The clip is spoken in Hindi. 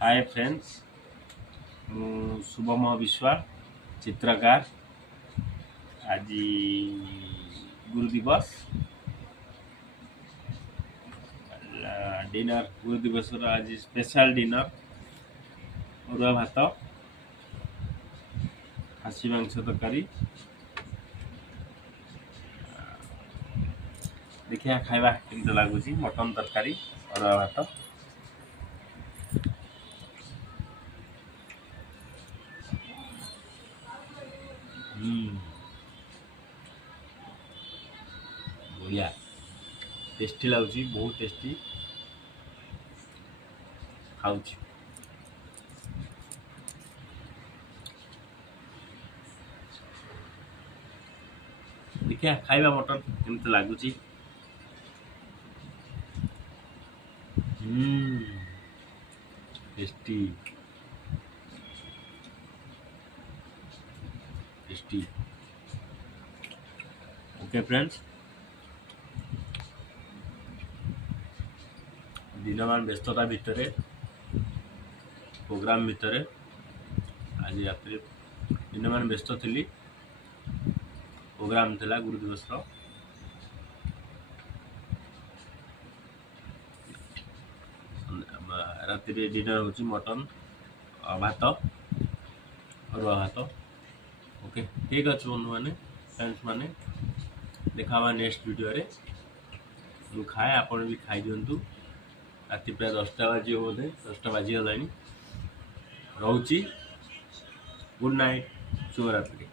हाय फ्रेंड्स, शुभम विश्वाल चित्रकार। आज गुरु दिवस डिनर गुरु दिवस आज स्पेशल डिनर अरुआ भात खासी मांस तरकारी। देखिए खाଇବା केमती लगुच मटन तरकारी अरुआ भात। बढ़िया टेस्टी लगुच, बहुत टेस्टी खाऊ। देखिए खाଇବା मटन केमती लगुच। Tasty tasty. ओके फ्रेंड्स, दिनमान व्यस्तता भितर प्रोग्राम भितर आज रात दिनमान व्यस्त थी। प्रोग्राम थिला गुरु दिवस राति डिनर होची मटन भात अरुआ भात। ओके ठीक अच्छे बंधु मैंने फ्रेंड्स मैंने देखा नेक्स्ट वीडियो रे। मु खाए आपण भी खाई दिंतु। राति प्राय 10टा बाजी बोधे 10टा बाजी गलानी। रोची गुड नाइट, शुभरात्रि।